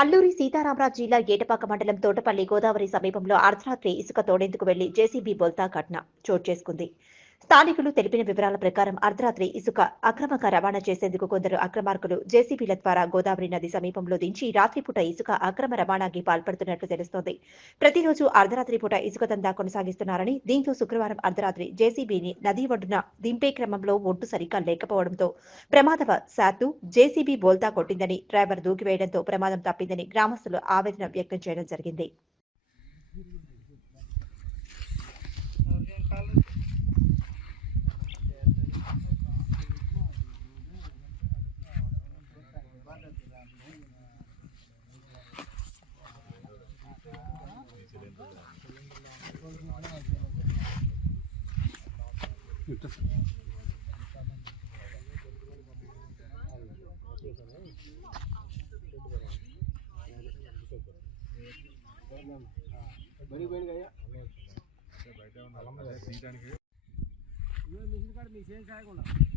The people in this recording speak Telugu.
అల్లూరి సీతారామరాజు జిల్లా ఏటపాక మండలం తోటపల్లి గోదావరి సమీపంలో అర్ధరాత్రి ఇసుక తోడేందుకు వెళ్లి జేసీబీ బోల్తా ఘటన చోటు చేసుకుంది. స్థానికులు తెలిపిన వివరాల ప్రకారం అర్ధరాత్రి ఇసుక అక్రమంగా రవాణా చేసేందుకు కొందరు అక్రమార్కులు జేసీబీల ద్వారా గోదావరి నది సమీపంలో దించి రాత్రిపూట ఇసుక అక్రమ రవాణాకి పాల్పడుతున్నట్లు తెలుస్తోంది. ప్రతిరోజు అర్ధరాత్రి పూట ఇసుక దందా కొనసాగిస్తున్నారని, దీంతో శుక్రవారం అర్ధరాత్రి జేసీబీని నది ఒడ్డున దింపే క్రమంలో ఒడ్డు సరిగ్గా లేకపోవడంతో ప్రమాదవశాత్తు జేసీబీ బోల్తా కొట్టిందని, డ్రైవర్ దూకివేయడంతో ప్రమాదం తప్పిందని గ్రామస్తులు ఆవేదన వ్యక్తం చేయడం జరిగింది. बड़ी बन गया बैठे मिशन कार्ड मिशन